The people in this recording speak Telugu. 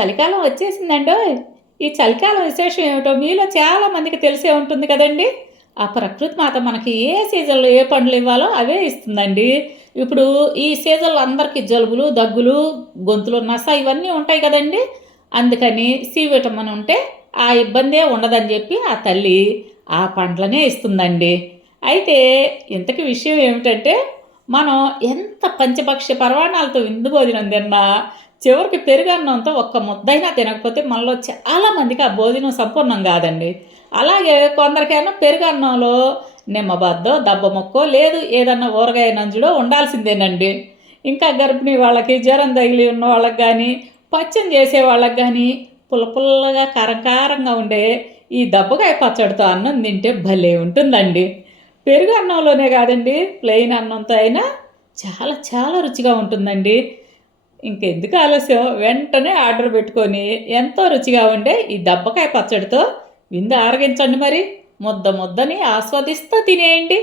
చలికాలం వచ్చేసిందండో. ఈ చలికాలం విశేషం ఏమిటో మీలో చాలా మందికి తెలిసే ఉంటుంది కదండి. ఆ ప్రకృతి మాత మనకి ఏ సీజన్లో ఏ పండ్లు ఇవ్వాలో అవే ఇస్తుందండి. ఇప్పుడు ఈ సీజన్లో అందరికీ జలుబులు దగ్గులు గొంతులు నస ఇవన్నీ ఉంటాయి కదండి. అందుకని సి విటమిన్ ఉంటే ఆ ఇబ్బందే ఉండదని చెప్పి ఆ తల్లి ఆ పండ్లనే ఇస్తుందండి. అయితే ఇంతకీ విషయం ఏమిటంటే మనం ఎంత పంచపక్ష పర్వాణాలతో విందు భోజనం తిన్నా చివరికి పెరుగన్నంతో ఒక్క ముద్దైనా తినకపోతే మనలో చాలా మందికి ఆ భోజనం సంపూర్ణం కాదండి. అలాగే కొందరికైనా పెరుగన్నంలో నిమ్మబద్దో దెబ్బ మొక్కో లేదు ఏదన్నా ఊరగాయ నంజుడో ఉండాల్సిందేనండి. ఇంకా గర్భిణీ వాళ్ళకి జ్వరం తగిలి ఉన్న వాళ్ళకి కానీ పచ్చం చేసే వాళ్ళకి కానీ పుల్ల పుల్లగా కారం కారంగా ఉండే ఈ దెబ్బకాయ పచ్చడితో అన్నం తింటే భలే ఉంటుందండి. పెరుగు అన్నంలోనే కాదండి ప్లెయిన్ అన్నంతో అయినా చాలా చాలా రుచిగా ఉంటుందండి. ఇంకెందుకు ఆలస్యం? వెంటనే ఆర్డర్ పెట్టుకొని ఎంతో రుచిగా ఉండే ఈ దెబ్బకాయ పచ్చడితో విందు ఆరగించండి మరి. ముద్ద ముద్దని ఆస్వాదిస్తూ తినేయండి.